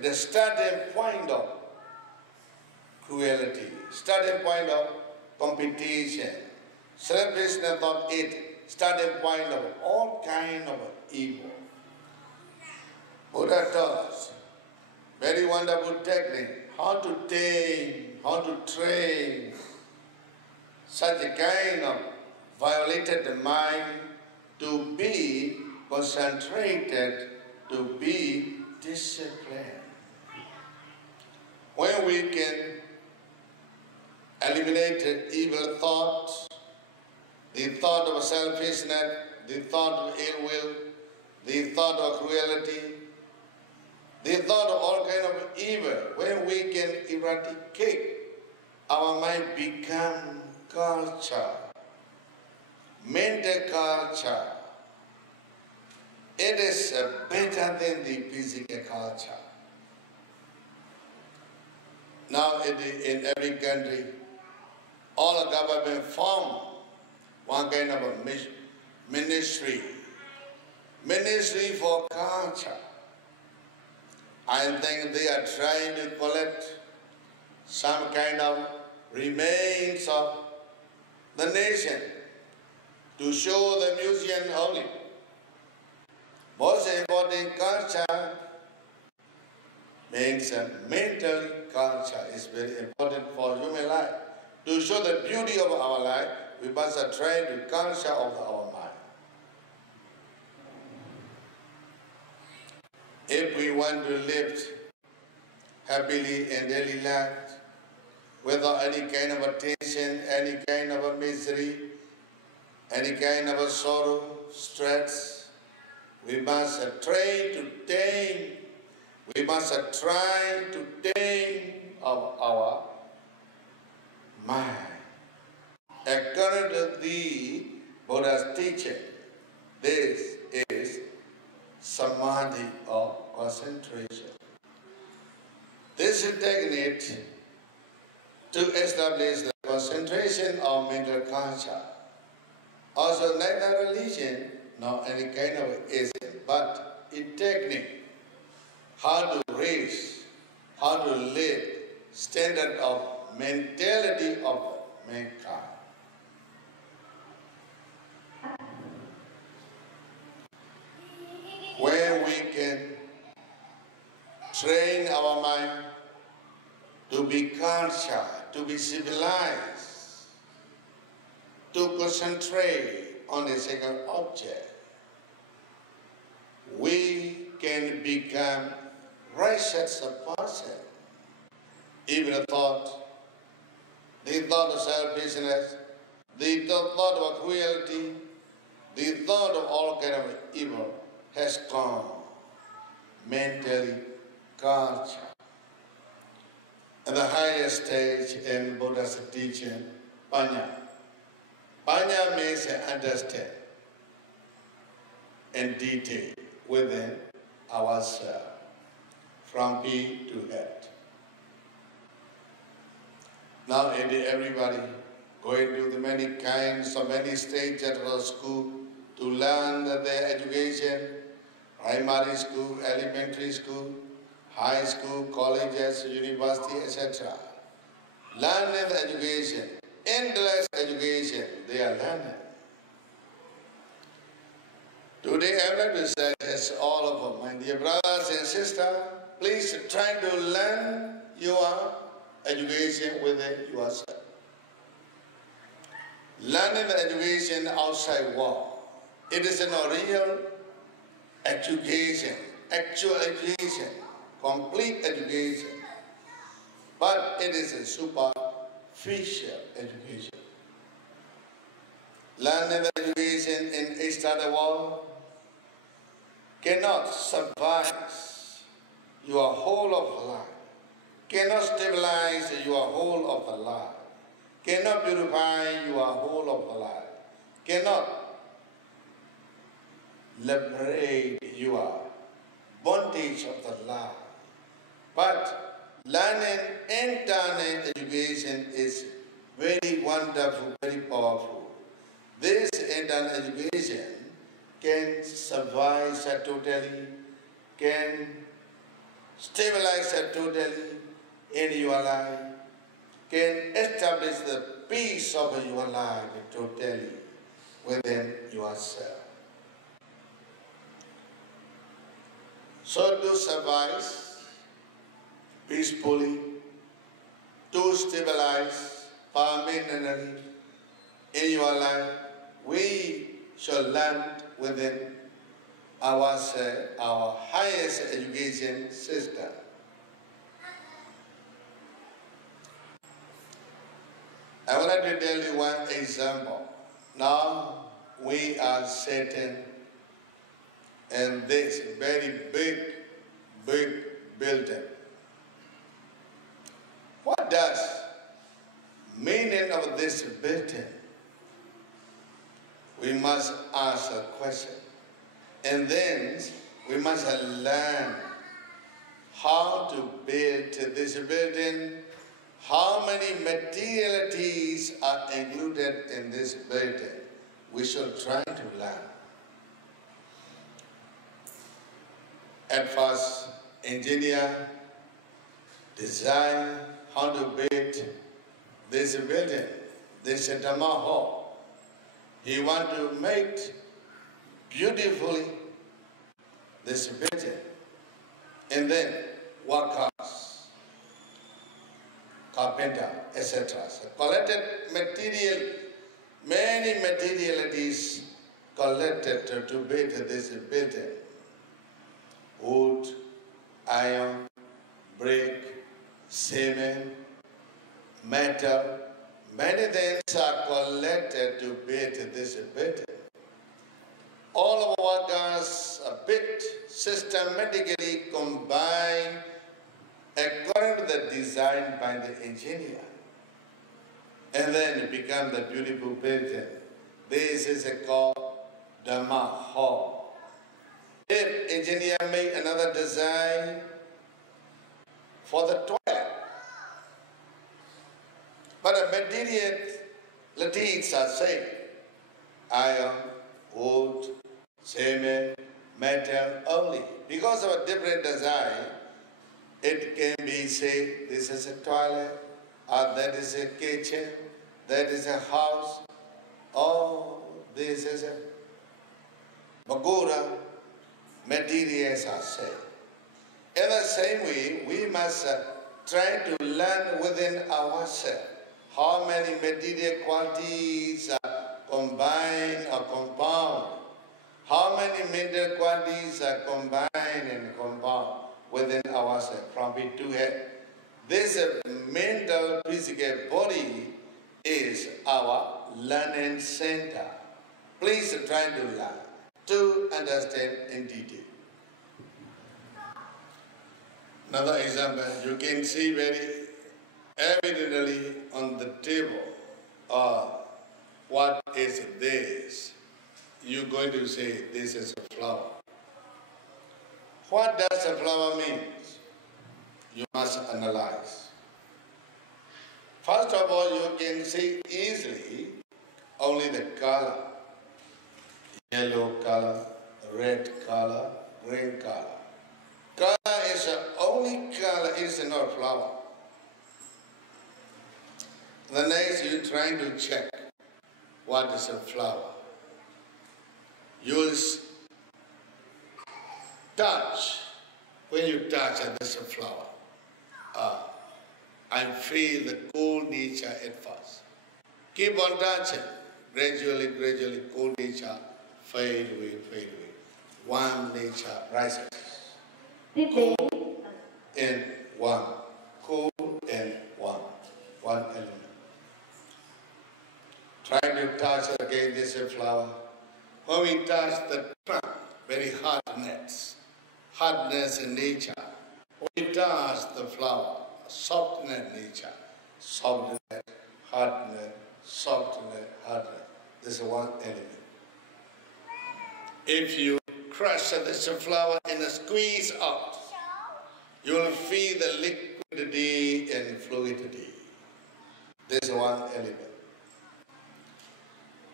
at the starting point of cruelty, starting point of competition, selfishness of it, starting point of all kind of evil. Buddha taught us very wonderful technique, how to tame, how to train such a kind of violated mind to be concentrated, to be disciplined. When we can eliminate evil thoughts, the thought of selfishness, the thought of ill will, the thought of cruelty, the thought of all kind of evil, when we can eradicate, our mind become culture, mental culture. It is better than the physical culture. Now in every country, all the government form one kind of a ministry for culture. I think they are trying to collect some kind of remains of the nation to show the museum only. Most important culture means mental culture is very important for human life. To show the beauty of our life, we must train the culture of our mind. If we want to live happily in daily life, without any kind of tension, any kind of a misery, any kind of a sorrow, stress, we must train to tame. We must try to tame our mind. According to the Buddha's teaching, this is samadhi or concentration. This is technique to establish the concentration of mental culture. Also, neither religion nor any kind of ism, but a technique how to raise, how to live standard of mentality of mankind. Where we can train our mind to be cultured, to be civilized, to concentrate on a single object, we can become righteous person. Even the thought of selfishness, the thought of cruelty, the thought of all kind of evil has gone mentally culture. At the highest stage in Buddha's teaching, Panya. Panya means understand in detail within ourselves, from feet to head. Now everybody going to the many kinds of many stages of the school to learn their education, primary school, elementary school, high school, colleges, university, etc. Learning the education, endless education, they are learning. Today I would like to say, as all of my dear brothers and sisters, please try to learn your education within yourself. Learning the education outside world, it is not real education, actual education, complete education, but it is a superficial education. Learning the education in external world cannot survive your whole of life, cannot stabilize your whole of the life, cannot purify your whole of the life, cannot liberate your bondage of the life. But learning internal education is very wonderful, very powerful. This internal education can survive totally, can stabilize it totally in your life, can establish the peace of your life totally within yourself. So to survive peacefully, to stabilize permanently in your life, we should learn within ourselves our highest education system. I would like to tell you one example. Now we are sitting in this very big building. What does meaning of this building? We must ask a question. And then we must learn how to build this building, how many materialities are included in this building. We should try to learn. At first, engineer design how to build this building, this Dhamma hall. He want to make beautifully this building. And then workers, carpenter, etc. So collected material, many materialities collected to build this building. Wood, iron, brick, cement, metal, many things are collected to build this building. All of our workers are built systematically combined according to the design by the engineer. And then it becomes the beautiful building. This is called Dhamma hall. If engineer made another design for the toilet, but the materialities are same: iron, wood, cement, metal only. Because of a different design, it can be say this is a toilet, or that is a kitchen, that is a house, or this is a pagoda. Materials are same. In the same way, we must try to learn within ourselves how many material qualities are combined or compound. How many mental qualities are combined and compound within ourselves from head to head. This mental physical body is our learning center. Please try to learn, to understand in detail. Another example, you can see very evidently on the table, what is this? You're going to say this is a flower. What does a flower mean? You must analyze. First of all, you can see easily only the color. Yellow color, red color, green color. Color is the only color, is not flower. The next, you're trying to check what is a flower. You will touch. When you touch it, there's a flower. I feel the cool nature at first. Keep on touching. Gradually, cool nature fade away. Warm nature rises. Cool and warm. Cool and warm. One element. Try to touch again this flower. When we touch the trunk, very hardness in nature. When we touch the flower, softness nature, softness, hardness, softness, hardness. This is one element. If you crush this flower and squeeze out, you will feel the liquidity and fluidity. This is one element.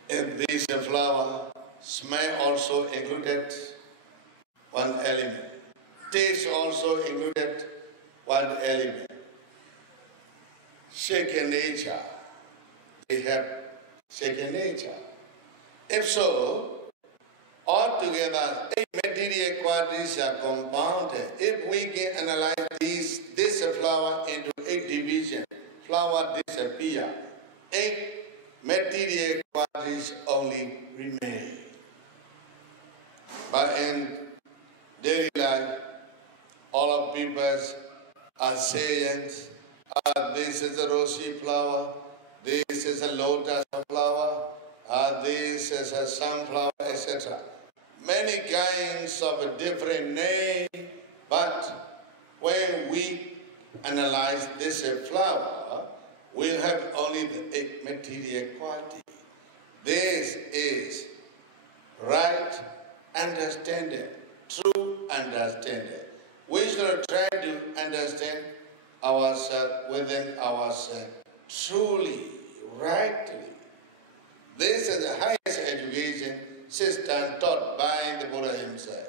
In this flower, smell also included one element. Taste also included one element. Second nature. They have second nature. If so, altogether, 8 material qualities are compounded. If we can analyze this flower into 8 divisions, flower disappear. 8 material qualities only remain. But in daily life, all of people are saying, this is a rosy flower, this is a lotus flower, this is a sunflower, etc. Many kinds of different names, but when we analyze this flower, we have only the 8 material quality. This is right understanding, true understanding. We should try to understand ourselves within ourselves truly, rightly. This is the highest education system taught by the Buddha himself.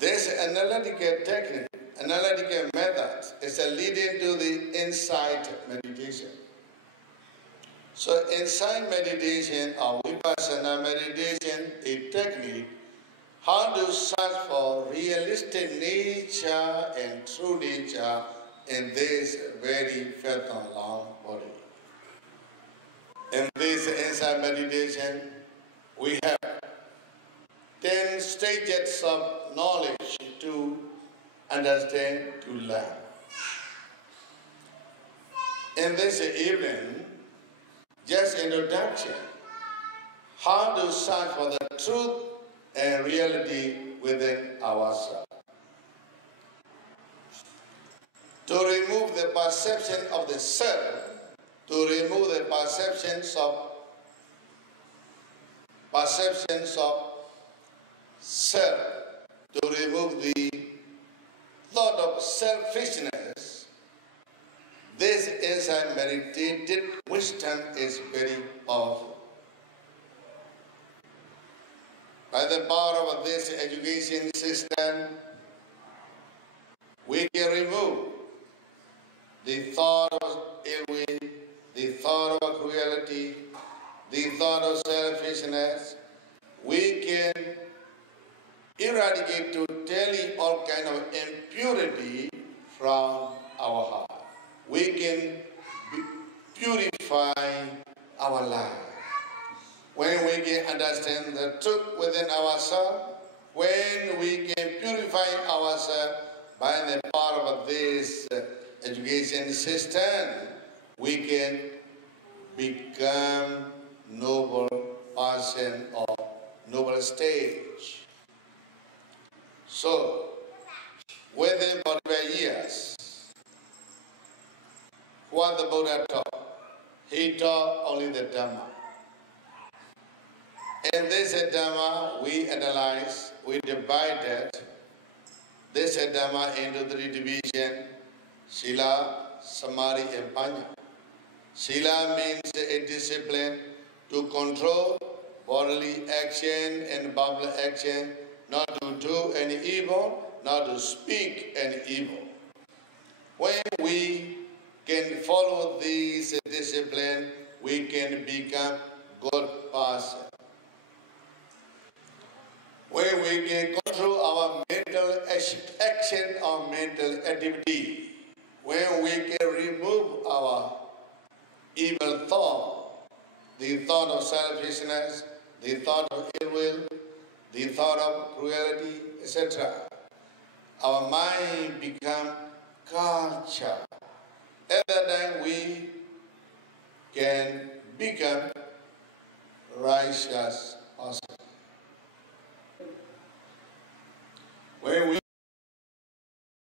This analytical technique, analytical method is a leading to the insight meditation. So insight meditation or vipassana meditation is technique how to search for realistic nature and true nature in this very fathom long body. In this insight meditation, we have 10 stages of knowledge to understand, to learn. In this evening, just introduction, how to search for the truth and reality within ourselves. To remove the perception of the self, to remove the perceptions of self, to remove the thought of selfishness, this insight meditated wisdom is very powerful. By the power of this education system, we can remove the thought of ill will, the thought of cruelty, the thought of selfishness. We can eradicate totally all kind of impurity from our heart. We can purify our life. When we can understand the truth within ourselves, when we can purify ourselves by the power of this education system, we can become noble person or noble stage. So, within 45 years, what the Buddha taught, he taught only the Dhamma. In this Dhamma, we analyze, we divided this Dhamma into 3 divisions, Sila, Samadhi, and Panya. Sila means a discipline to control bodily action and verbal action, not to do any evil, not to speak any evil. When we can follow this discipline, we can become good person. When we can control our mental action or mental activity, when we can remove our evil thought, the thought of selfishness, the thought of ill will, the thought of cruelty, etc., our mind become culture. At that time we can become righteous